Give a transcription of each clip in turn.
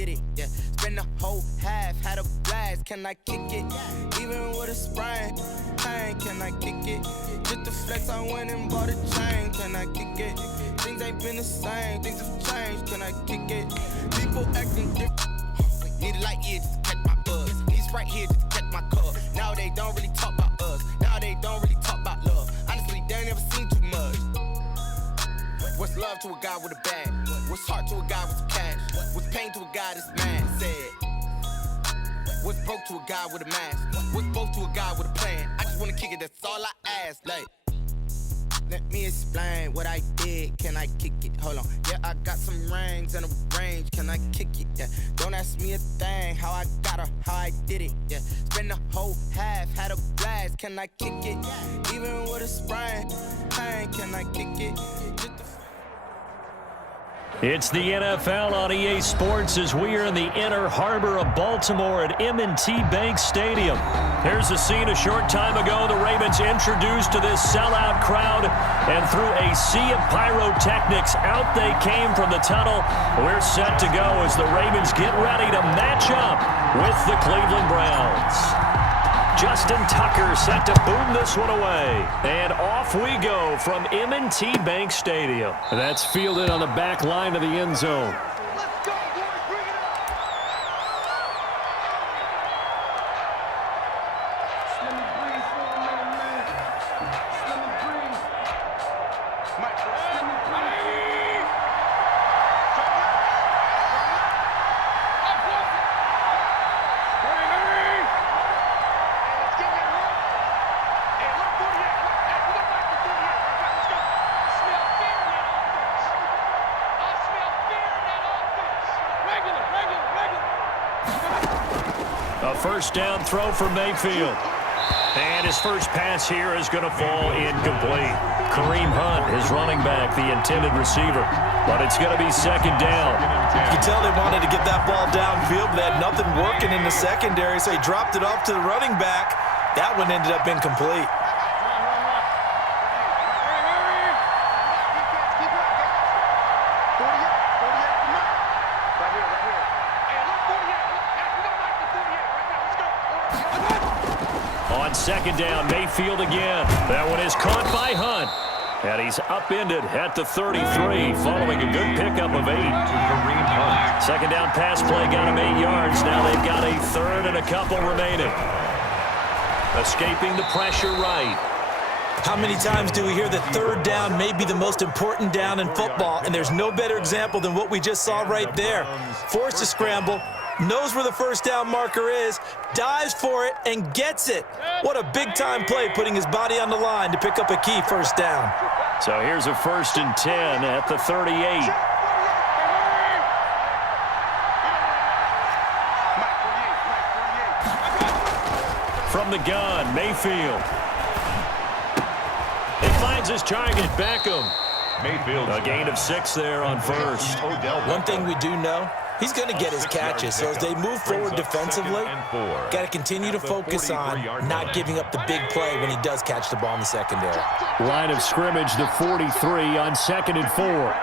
did it, yeah. Spend the whole half, had a blast, can I kick it? Even with a sprain, pain, can I kick it? Just the flex, I went and bought a chain, can I kick it? Things ain't been the same, things have changed, can I kick it? People acting different, need a light year just to catch my buzz. He's right here just to catch my cup. Now they don't really talk about us, now they don't really talk about love. Honestly, they ain't never seen too much. What's love to a guy with a bag? What's heart to a guy with some cash? What's pain to a guy that's mad? Said. What's broke to a guy with a mask? What's both to a guy with a plan? I just wanna kick it, that's all I ask. Like, let me explain what I did. Can I kick it? Hold on. Yeah, I got some rings and a range. Can I kick it? Yeah. Don't ask me a thing. How I got her, how I did it. Yeah. Spend the whole half, had a blast. Can I kick it? Even with a sprain, pain. Can I kick it? It's the NFL on EA Sports as we are in the inner harbor of Baltimore at M&T Bank Stadium. Here's a scene a short time ago. The Ravens introduced to this sellout crowd, and through a sea of pyrotechnics, out they came from the tunnel. We're set to go as the Ravens get ready to match up with the Cleveland Browns. Justin Tucker set to boom this one away. And off we go from M&T Bank Stadium. That's fielded on the back line of the end zone. Let's go, boys. Bring it up. Let me breathe for a minute, man. Let me breathe. Mike, let me breathe. A first down throw for Mayfield. And his first pass here is going to fall incomplete. Kareem Hunt is running back, the intended receiver. But it's going to be second down. You can tell they wanted to get that ball downfield, but they had nothing working in the secondary, so he dropped it off to the running back. That one ended up incomplete. On second down, Mayfield again. That one is caught by Hunt. And he's upended at the 33 following a good pickup of 8. Second down pass play got him 8 yards. Now they've got a third and a couple remaining. Escaping the pressure right. How many times do we hear that third down may be the most important down in football? And there's no better example than what we just saw right there. Forced to scramble, knows where the first down marker is, dives for it, and gets it. What a big-time play, putting his body on the line to pick up a key first down. So here's a 1st and 10 at the 38. From the gun, Mayfield. He finds his target, Beckham. Mayfield. A gain of 6 there on first. One thing we do know, he's going to get his catches. So as they move forward defensively, got to continue to focus on not giving up the big play when he does catch the ball in the secondary. Line of scrimmage, the 43 on 2nd and 4.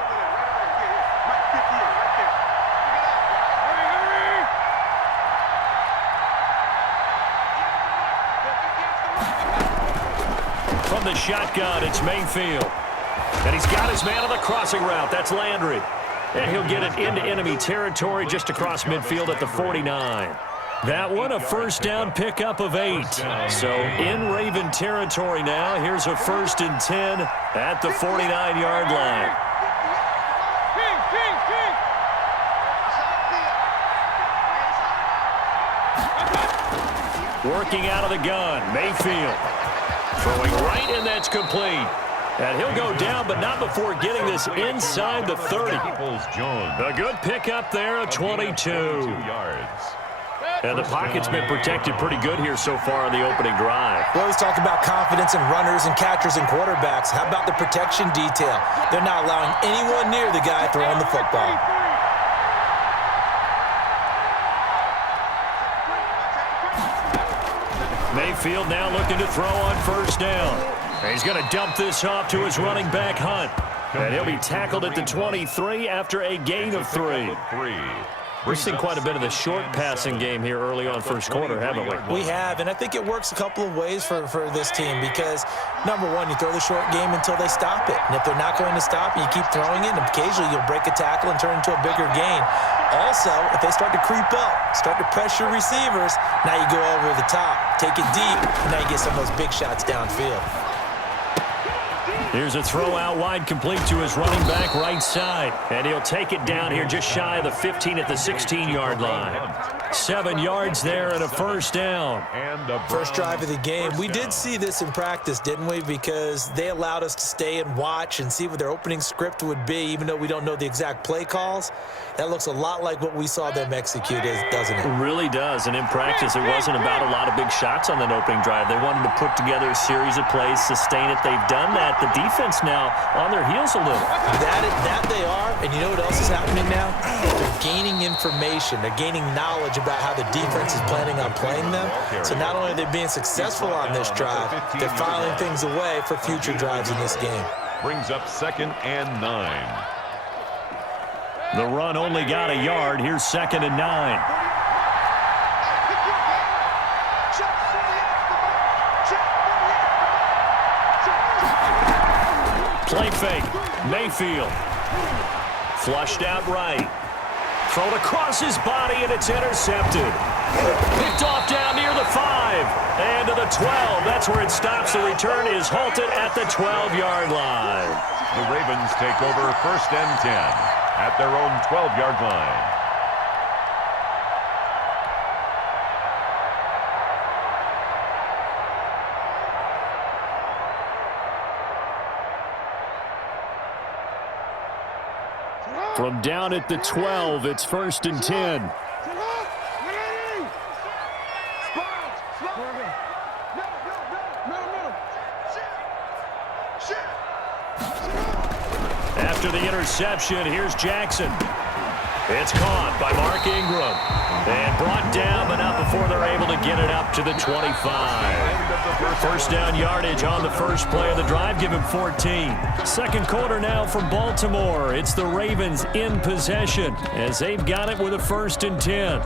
From the shotgun, it's Mayfield. And he's got his man on the crossing route. That's Landry. And he'll get it into enemy territory just across midfield at the 49. That one, a first down pickup of 8. So in Raven territory now. Here's a 1st and 10 at the 49-yard line. Working out of the gun, Mayfield. Throwing right, and that's complete. And he'll go down, but not before getting this inside the 30. A good pickup there, a 22. And the pocket's been protected pretty good here so far on the opening drive. We always talk about confidence in runners and catchers and quarterbacks. How about the protection detail? They're not allowing anyone near the guy throwing the football. Mayfield now looking to throw on first down. And he's going to dump this off to his running back, Hunt. And he'll be tackled at the 23 after a gain of 3. We've seen quite a bit of the short passing game here early on first quarter, haven't we? We have, and I think it works a couple of ways for this team because, number one, you throw the short game until they stop it. And if they're not going to stop it, you keep throwing it, and occasionally you'll break a tackle and turn it into a bigger gain. Also, if they start to creep up, start to pressure receivers, now you go over the top, take it deep, and now you get some of those big shots downfield. Here's a throw out wide, complete to his running back right side. And he'll take it down here just shy of the 15 at the 16-yard line. 7 yards there and a first down. First drive of the game. We did see this in practice, didn't we? Because they allowed us to stay and watch and see what their opening script would be, even though we don't know the exact play calls. That looks a lot like what we saw them execute, doesn't it? It really does. And in practice, it wasn't about a lot of big shots on that opening drive. They wanted to put together a series of plays, sustain it. They've done that. The defense now on their heels a little. That they are, and you know what else is happening now? They're gaining information. They're gaining knowledge about how the defense is planning on playing them. So not only are they being successful on this drive, they're filing things away for future drives in this game. Brings up 2nd and 9. The run only got a yard. Here's 2nd and 9. Play fake. Mayfield. Flushed out right. Thrown across his body, and it's intercepted. Picked off down near the 5. And to the 12. That's where it stops. The return is halted at the 12-yard line. The Ravens take over 1st and 10 at their own 12-yard line. From down at the 12, it's 1st and 10. After the interception, here's Jackson. It's caught by Mark Ingram. And brought down, but not before they're able to get it up to the 25. First down yardage on the first play of the drive. Give him 14. Second quarter now from Baltimore. It's the Ravens in possession as they've got it with a 1st and 10.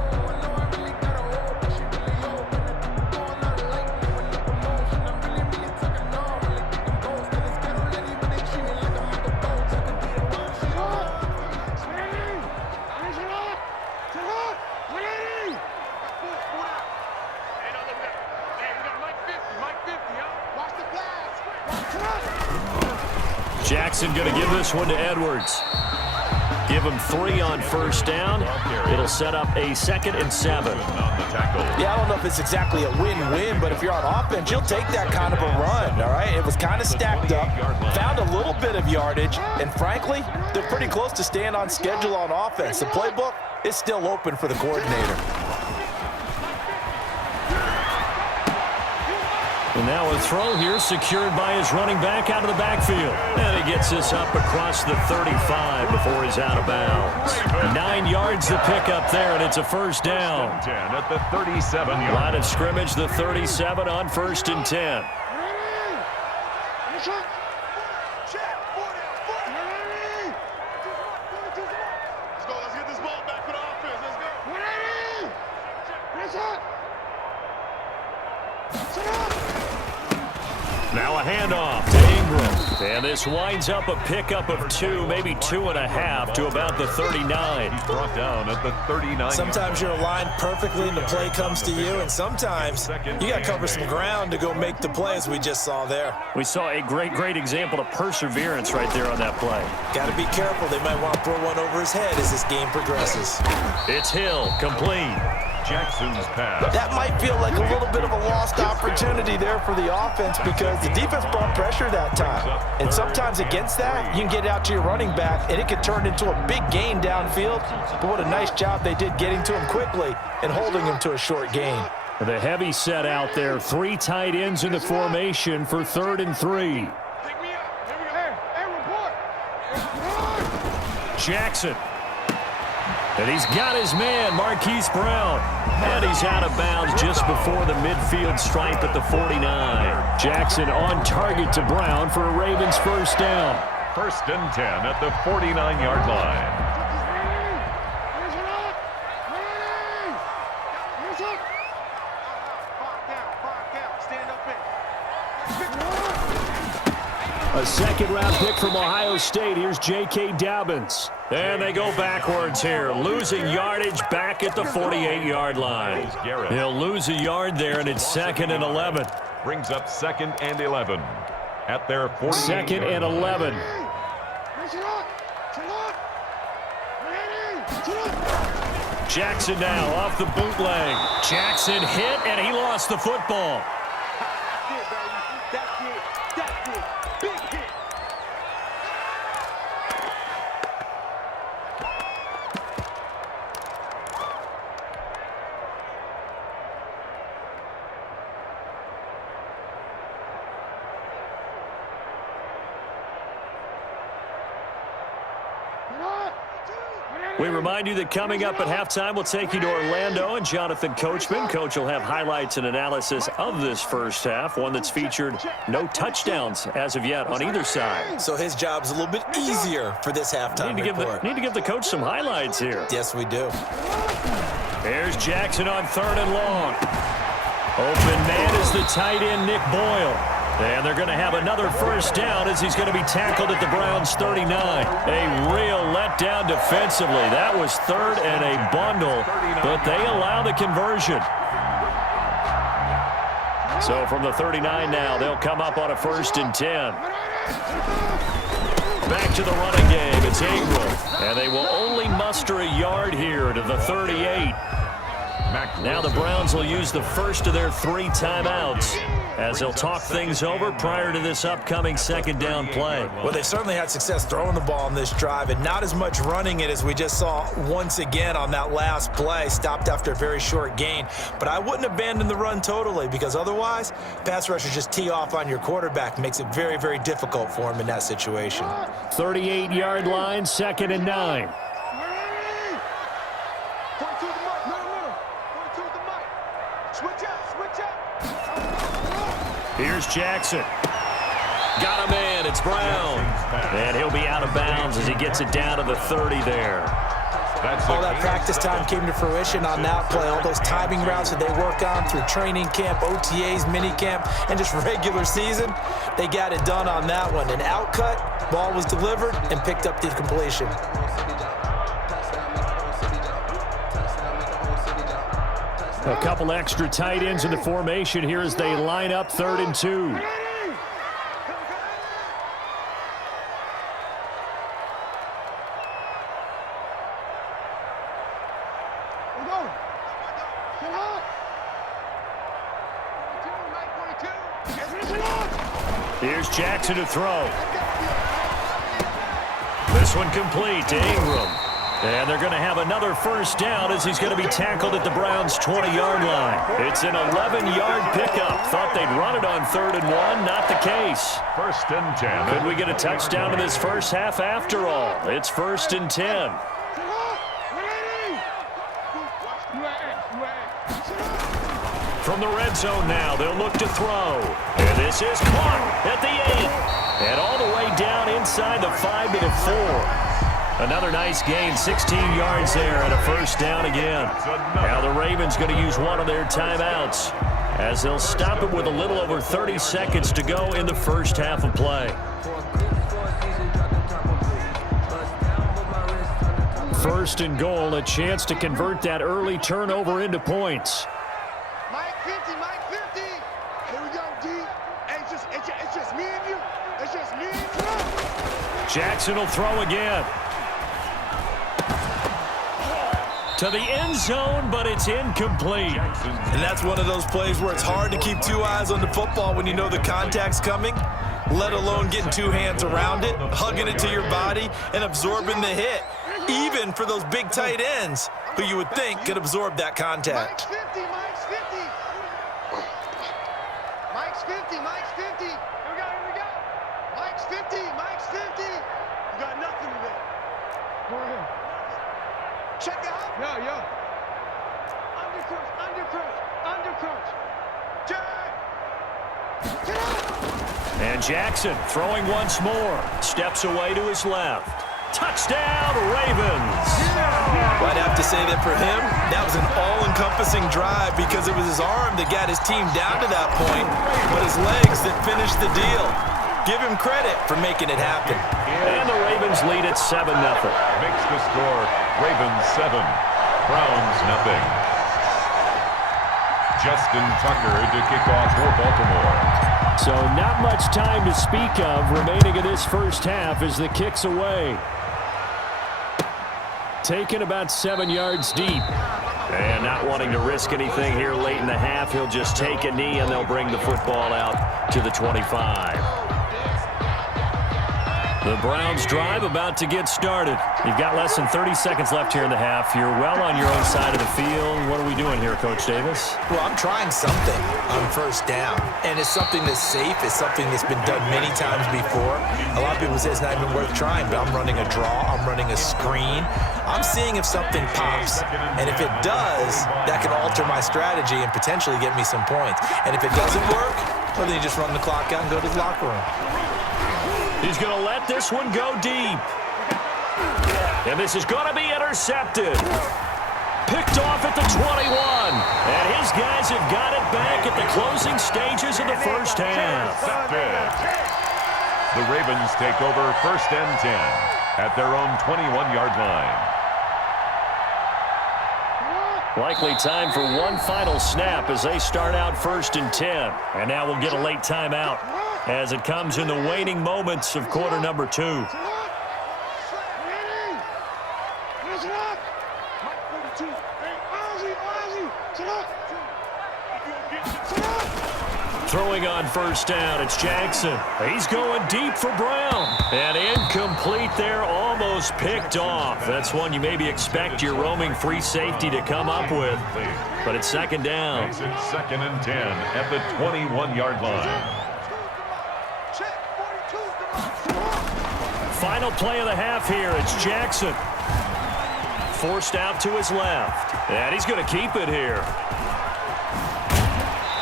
Jackson going to give this one to Edwards. Give him 3 on first down. It'll set up a 2nd and 7. Yeah, I don't know if it's exactly a win-win, but if you're on offense, you'll take that kind of a run, all right? It was kind of stacked up, found a little bit of yardage, and frankly, they're pretty close to staying on schedule on offense. The playbook is still open for the coordinator. And now a throw here secured by his running back out of the backfield. And he gets this up across the 35 before he's out of bounds. 9 yards to pick up there, and it's a first down. 10 at the 37-yard line of scrimmage, the 37 on 1st and 10. Now a handoff to Ingram. And this winds up a pickup of 2, maybe 2.5 to about the 39. He's brought down at the 39. Sometimes you're aligned perfectly and the play comes to you, and sometimes you got to cover some ground to go make the play, as we just saw there. We saw a great example of perseverance right there on that play. Got to be careful. They might want to throw one over his head as this game progresses. It's Hill, complete. Jackson's pass. That might feel like a little bit of a lost opportunity there for the offense because the defense brought pressure that time. And sometimes against that, you can get out to your running back, and it can turn into a big gain downfield. But what a nice job they did getting to him quickly and holding him to a short gain. The heavy set out there. 3 tight ends in the formation for 3rd and 3. Jackson. And he's got his man, Marquise Brown. And he's out of bounds just before the midfield stripe at the 49. Jackson on target to Brown for a Ravens first down. 1st and 10 at the 49-yard line. A second-round pick from Ohio State. Here's J.K. Dobbins. And they go backwards here, losing yardage back at the 48-yard line. He'll lose a yard there, and it's 2nd and 11. Brings up 2nd and 11 at their 48. 2nd and 11. Jackson now off the bootleg. Jackson hit, and he lost the football. We remind you that coming up at halftime, we'll take you to Orlando and Jonathan Coachman. Coach will have highlights and analysis of this first half, one that's featured no touchdowns as of yet on either side. So his job's a little bit easier for this halftime report. Need to give the coach some highlights here. Yes, we do. Here's Jackson on 3rd and long. Open man is the tight end, Nick Boyle. And they're going to have another first down as he's going to be tackled at the Browns' 39. A real letdown defensively. That was 3rd and a bundle, but they allow the conversion. So from the 39 now, they'll come up on a 1st and 10. Back to the running game. It's Ingram. And they will only muster a yard here to the 38. Now the Browns will use the first of their 3 timeouts as they'll talk things over prior to this upcoming 2nd down play. Well, they certainly had success throwing the ball on this drive and not as much running it as we just saw once again on that last play. Stopped after a very short gain. But I wouldn't abandon the run totally because otherwise, pass rushers just tee off on your quarterback. Makes it very, very difficult for him in that situation. 38-yard line, 2nd and 9. Here's Jackson. Got him in. It's Brown. And he'll be out of bounds as he gets it down to the 30 there. All that practice time came to fruition on that play. All those timing routes that they work on through training camp, OTAs, minicamp, and just regular season, they got it done on that one. An outcut, ball was delivered, and picked up the completion. A couple extra tight ends in the formation here as they line up 3rd and 2. Here's Jackson to throw. This one complete to Ingram. And they're going to have another first down as he's going to be tackled at the Browns' 20-yard line. It's an 11-yard pickup. Thought they'd run it on 3rd and 1. Not the case. 1st and 10. Could we get a touchdown in this first half after all? It's 1st and 10. From the red zone now, they'll look to throw. And this is caught at the 8. And all the way down inside the 5 to the 4. Another nice gain, 16 yards there, and a first down again. Now the Ravens going to use one of their timeouts as they'll stop it with a little over 30 seconds to go in the first half of play. 1st and goal, a chance to convert that early turnover into points. Mike 50, Mike 50. Here we go, D. Hey, it's just me and you. It's just me and you. Jackson will throw again. To the end zone, but it's incomplete. And that's one of those plays where it's hard to keep 2 eyes on the football when you know the contact's coming, let alone getting 2 hands around it, hugging it to your body, and absorbing the hit, even for those big tight ends who you would think could absorb that contact. Mike's 50, Mike's 50. Mike's 50, Mike's 50. Here we go. Mike's 50, Mike's 50. You got nothing today. Go ahead. Check out. Yo. Undercross. Jack. Get out. And Jackson throwing once more. Steps away to his left. Touchdown, Ravens. Well, I'd have to say that for him, that was an all-encompassing drive because it was his arm that got his team down to that point, but his legs that finished the deal. Give him credit for making it happen. And the Ravens lead at 7-0. Makes the score Ravens 7, Browns nothing. Justin Tucker to kick off for Baltimore. So not much time to speak of remaining in this first half as the kick's away. Taken about 7 yards deep. And not wanting to risk anything here late in the half, he'll just take a knee and they'll bring the football out to the 25. The Browns drive about to get started. You've got less than 30 seconds left here in the half. You're well on your own side of the field. What are we doing here, Coach Davis? Well, I'm trying something on first down. And it's something that's safe. It's something that's been done many times before. A lot of people say it's not even worth trying, but I'm running a draw. I'm running a screen. I'm seeing if something pops. And if it does, that can alter my strategy and potentially get me some points. And if it doesn't work, well, then you just run the clock out and go to the locker room. He's going to let this one go deep. And this is going to be intercepted. Picked off at the 21. And his guys have got it back at the closing stages of the first half. The Ravens take over 1st and 10 at their own 21-yard line. Likely time for one final snap as they start out 1st and 10. And now we'll get a late timeout as it comes in the waning moments of quarter number 2. Throwing on first down, it's Jackson. He's going deep for Brown. And incomplete there, almost picked off. That's one you maybe expect your roaming free safety to come up with. But it's 2nd down. It's 2nd and 10 at the 21-yard line. Final play of the half here. It's Jackson. Forced out to his left. And he's going to keep it here.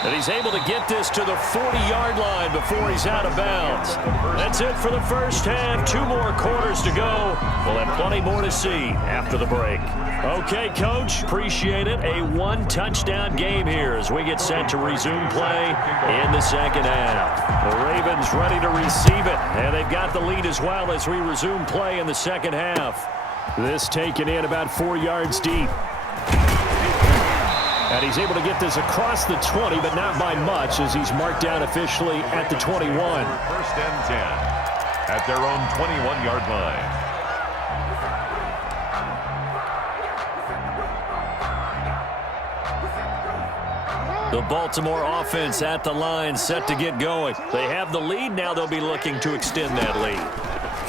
And he's able to get this to the 40-yard line before he's out of bounds. That's it for the first half. 2 more quarters to go. We'll have plenty more to see after the break. Okay, Coach, appreciate it. A 1-touchdown game here as we get set to resume play in the second half. The Ravens ready to receive it, and they've got the lead as well as we resume play in the second half. This taken in about 4 yards deep. And he's able to get this across the 20, but not by much as he's marked down officially at the 21. 1st and 10 at their own 21-yard line. The Baltimore offense at the line, set to get going. They have the lead. Now they'll be looking to extend that lead.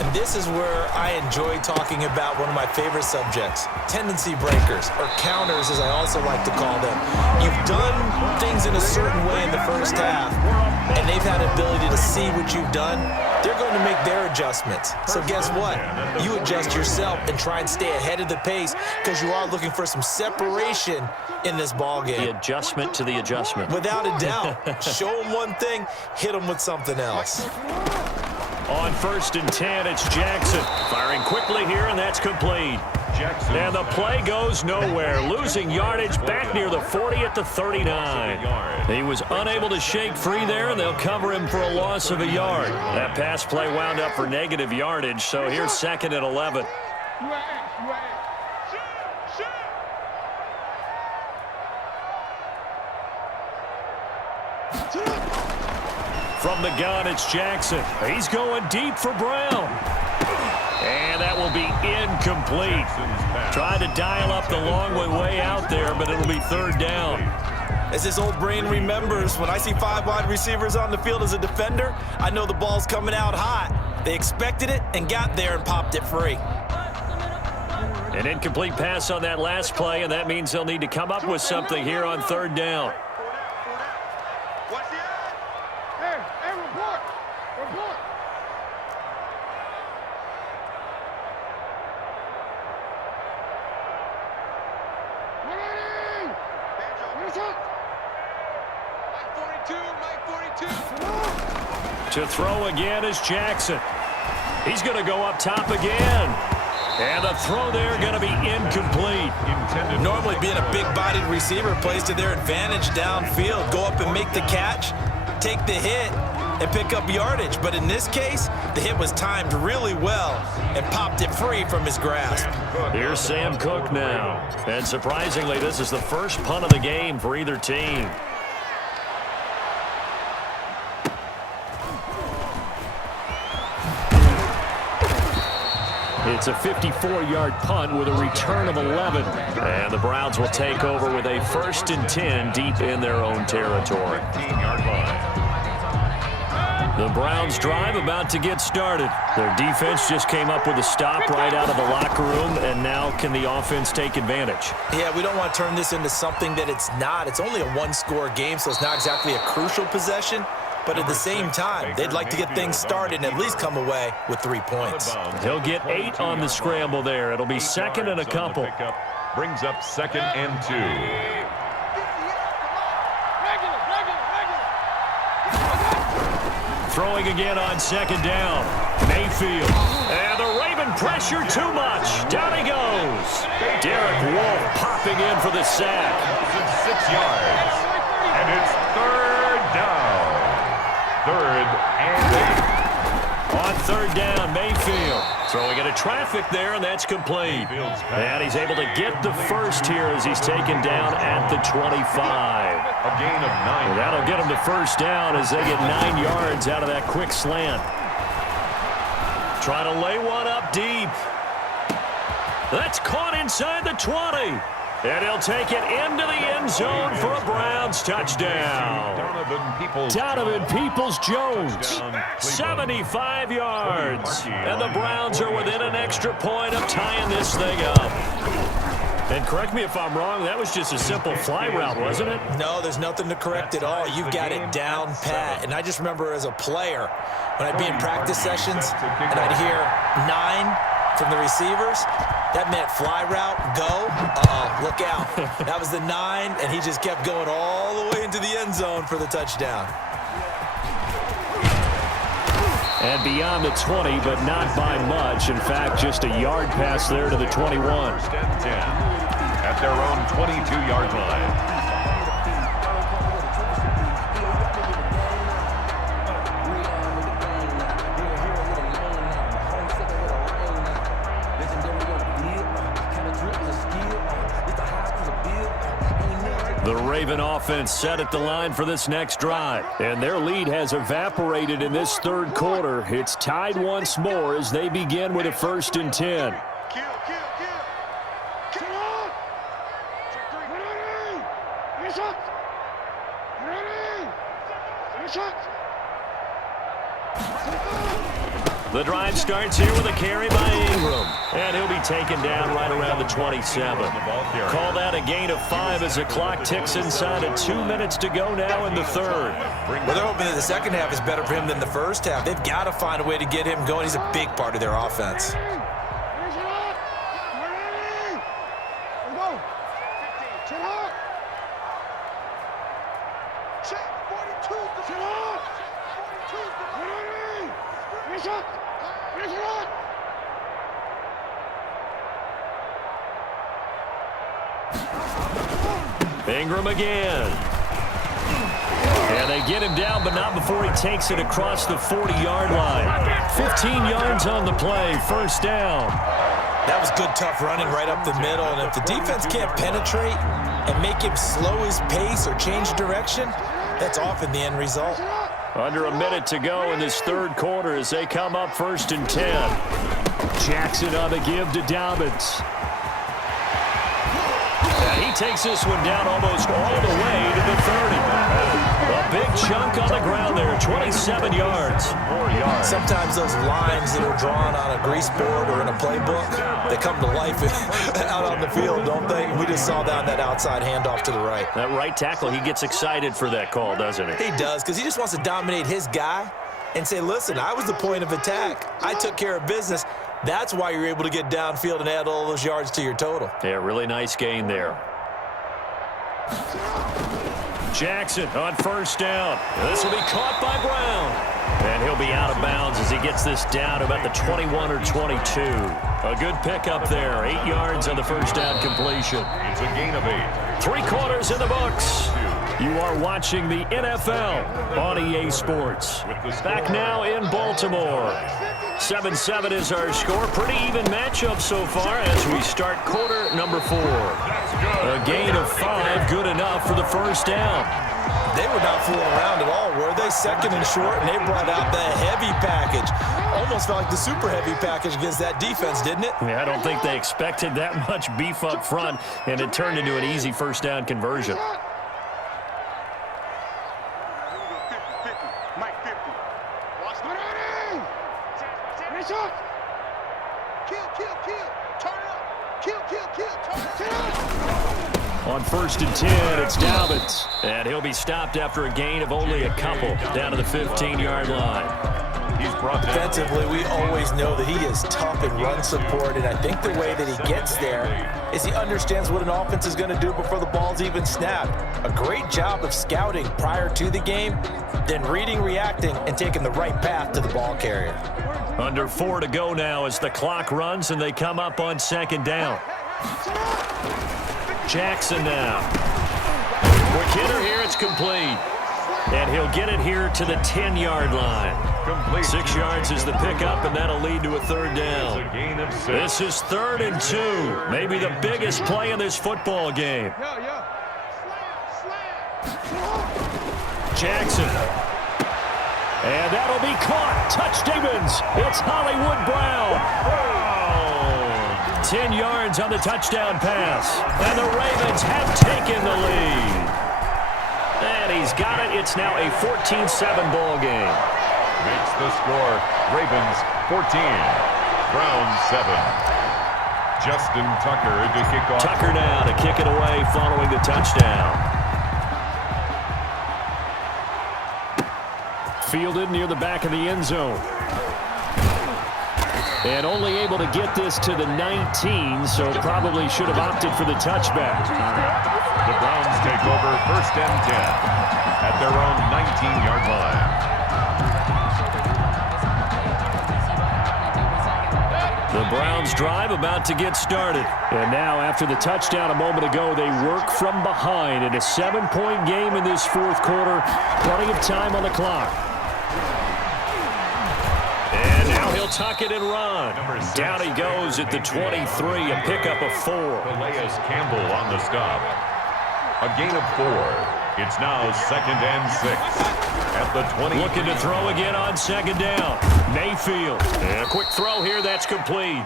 And this is where I enjoy talking about one of my favorite subjects, tendency breakers, or counters as I also like to call them. You've done things in a certain way in the first half, and they've had the ability to see what you've done. They're going to make their adjustments. So guess what? You adjust yourself and try and stay ahead of the pace because you are looking for some separation in this ball game. The adjustment to the adjustment. Without a doubt. Show them one thing, hit them with something else. On 1st and 10, it's Jackson. Firing quickly here, and that's complete. Jackson. And the play goes nowhere. Losing yardage back near the 40 at the 39. He was unable to shake free there, and they'll cover him for a loss of a yard. That pass play wound up for negative yardage, so here's 2nd and 11. From the gun, it's Jackson. He's going deep for Brown. And that will be incomplete. Tried to dial up the long way out there, but it'll be 3rd down. As this old brain remembers, when I see 5 wide receivers on the field as a defender, I know the ball's coming out hot. They expected it and got there and popped it free. An incomplete pass on that last play, and that means they'll need to come up with something here on 3rd down. To throw again is Jackson. He's going to go up top again. And the throw there going to be incomplete. Normally being a big-bodied receiver plays to their advantage downfield. Go up and make the catch, take the hit, and pick up yardage. But in this case, the hit was timed really well and popped it free from his grasp. Here's Sam Cook now. And surprisingly, this is the first punt of the game for either team. It's a 54-yard punt with a return of 11. And the Browns will take over with a 1st and 10 deep in their own territory. 15-yard line. The Browns drive about to get started. Their defense just came up with a stop right out of the locker room, and now can the offense take advantage? Yeah, we don't want to turn this into something that it's not. It's only a one-score game, so it's not exactly a crucial possession. But at the same time, they'd like to get things started and at least come away with 3 points. He'll get 8 on the scramble there. It'll be 2nd and a couple. Brings up 2nd and 2. Throwing again on 2nd down. Mayfield. And the Raven pressure too much. Down he goes. Derek Wolfe popping in for the sack. 6 yards. And it's 3rd down. 3rd and 8. On 3rd down, Mayfield. Throwing into traffic there, and that's complete. And he's able to get the first here as he's taken down at the 25. A gain of 9. And that'll get him the first down as they get 9 yards out of that quick slant. Trying to lay one up deep. That's caught inside the 20. And he'll take it into the end zone for a Browns touchdown. Donovan Peoples-Jones, 75 yards. And the Browns are within an extra point of tying this thing up. And correct me if I'm wrong, that was just a simple fly route, wasn't it? No, there's nothing to correct at all. You've got it down pat. And I just remember as a player, when I'd be in practice sessions and I'd hear 9 from the receivers, that meant fly route, go. Uh-oh, look out. That was the 9, and he just kept going all the way into the end zone for the touchdown. And beyond the 20, but not by much. In fact, just a yard pass there to the 21. 1st and 10 at their own 22-yard line. The Raven offense set at the line for this next drive. And their lead has evaporated in this 3rd quarter. It's tied once more as they begin with a 1st and 10. The drive starts here with a carry by Ingram. And he'll be taken down right around the 27. Call that a gain of 5 as the clock ticks inside of 2 minutes to go now in the 3rd. Well, they're hoping that the second half is better for him than the first half. They've got to find a way to get him going. He's a big part of their offense. Ingram again. And they get him down, but not before he takes it across the 40-yard line. 15 yards on the play, 1st down. That was good, tough running right up the middle. And if the defense can't penetrate and make him slow his pace or change direction, that's often the end result. Under a minute to go in this 3rd quarter as they come up 1st and 10. Jackson on the give to Dobbins. And he takes this one down almost all the way to the 30. A big chunk on the ground there, 27 yards. 4 yards. Sometimes those lines that are drawn on a grease board or in a playbook, they come to life out on the field, don't they? We just saw that outside handoff to the right. That right tackle, he gets excited for that call, doesn't he? He does, because he just wants to dominate his guy and say, listen, I was the point of attack. I took care of business. That's why you're able to get downfield and add all those yards to your total. Yeah, really nice gain there. Jackson on 1st down. This will be caught by Brown. And he'll be out of bounds as he gets this down about the 21 or 22. A good pickup there. 8 yards on the 1st down completion. It's a gain of 8. 3 quarters in the books. You are watching the NFL on EA Sports. Back now in Baltimore. 7-7 is our score. Pretty even matchup so far as we start quarter number 4. A gain of 5, good enough for the first down. They were not fooling around at all, were they? Second and short, and they brought out the heavy package. Almost felt like the super heavy package against that defense, didn't it? Yeah, I don't think they expected that much beef up front, and it turned into an easy first down conversion. On 1st and 10, it's Dobbins. And he'll be stopped after a gain of only a couple down to the 15-yard line. He's brought down. Defensively, we always know that he is tough in run support, and I think the way that he gets there is he understands what an offense is going to do before the ball's even snapped. A great job of scouting prior to the game, then reading, reacting, and taking the right path to the ball carrier. Under 4 to go now as the clock runs and they come up on 2nd down. Jackson now. Quick hitter here, it's complete. And he'll get it here to the 10-yard line. Complete. 6 yards is the pickup, and that'll lead to a 3rd down. A gain of 6. This is 3rd and 2. Maybe the biggest play in this football game. Jackson. And that'll be caught. Touch Stevens. It's Hollywood Brown. 10 yards on the touchdown pass. And the Ravens have taken the lead. And he's got it. It's now a 14-7 ball game. Makes the score. Ravens 14. Browns 7. Justin Tucker to kick off. Tucker now to kick it away following the touchdown. Fielded near the back of the end zone. And only able to get this to the 19, so probably should have opted for the touchback. The Browns take over 1st and 10 at their own 19-yard line. The Browns drive about to get started. And now after the touchdown a moment ago, they work from behind in a 7-point game in this 4th quarter. Plenty of time on the clock. And now he'll tuck it and run. Down he goes at the 23, a pickup of 4. Calais Campbell on the stop. A gain of 4. It's now 2nd and 6 at the 20. Looking to throw again on 2nd down. Mayfield. And a quick throw here that's complete.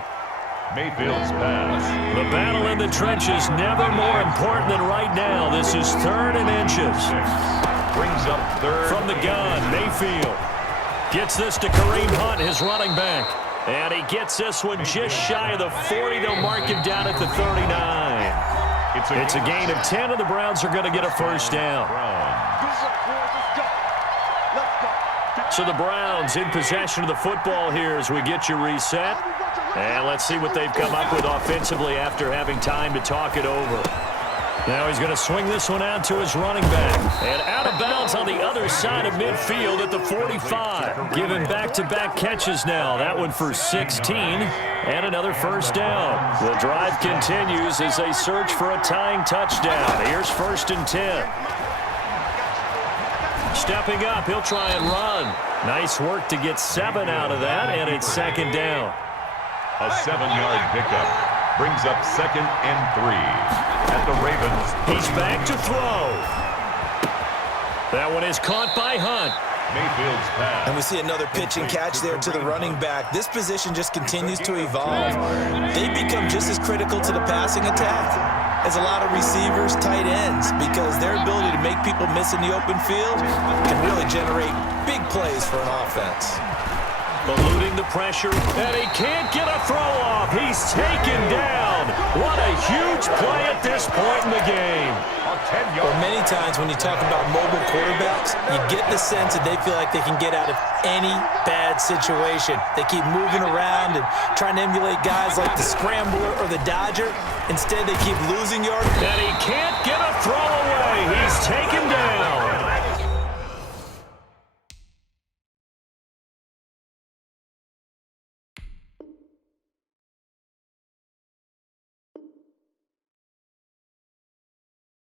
Mayfield's pass. The battle in the trenches never more important than right now. This is 3rd and inches. Brings up 3rd. From the gun, Mayfield. Gets this to Kareem Hunt, his running back. And he gets this one just shy of the 40. They'll mark him down at the 39. It's a gain of 10, and the Browns are going to get a first down. So the Browns in possession of the football here as we get you reset. And let's see what they've come up with offensively after having time to talk it over. Now he's going to swing this one out to his running back. And out of bounds on the other side of midfield at the 45. Giving back-to-back catches now. That one for 16 and another first down. The drive continues as they search for a tying touchdown. Here's 1st and 10. Stepping up, he'll try and run. Nice work to get 7 out of that, and it's 2nd down. A 7-yard pickup. Brings up 2nd and 3 at the Ravens. He's back to throw. That one is caught by Hunt. Mayfield's pass. And we see another pitch and catch there to the running back. This position just continues to evolve. They become just as critical to the passing attack as a lot of receivers, tight ends, because their ability to make people miss in the open field can really generate big plays for an offense. Eluding the pressure, and he can't get a throw off. He's taken down. What a huge play at this point in the game. Well, many times when you talk about mobile quarterbacks, you get the sense that they feel like they can get out of any bad situation. They keep moving around and trying to emulate guys like the Scrambler or the Dodger. Instead, they keep losing yards. And he can't get